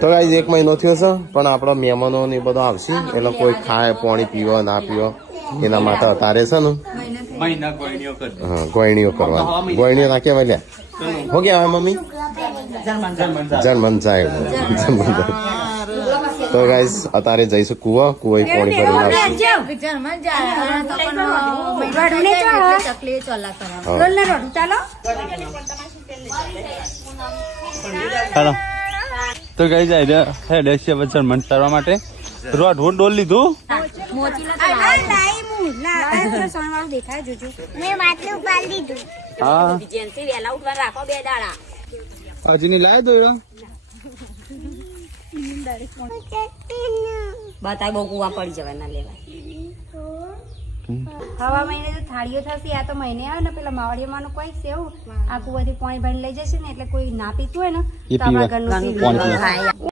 તો ગાઈઝ 1 મહિનો થયો છે પણ આપણા મહેમાનો ને બધો આવશે એટલે કોઈ ખાય પાણી પીવો ના પીવો એના માટે અતારે છે ને ગોયણીઓ કરવાની ગોયણીઓ ના કેવાય લ્યા હો ગયા મમ્મી જર્મન સાહેબ તો ગાઈઝ અત્યારે જઈશું કુવા પાણી ભરી ચાલો તો ગઈ જાય હેડે છે જર્મન તારવા માટે રોડ ડોલ લીધું હજી ની લાય દો બતાય બહુ કુવા પડી જવાય ના લેવાય હવા મહિને તો થાળીઓ થશે આ તો મહિને આવે ને પેલા માવડીમાં કોઈ સેવ આ કુવાથી પાણી ભરીને લઈ જશે ને એટલે કોઈ ના પીતું હોય ને તો આપણા ઘરનું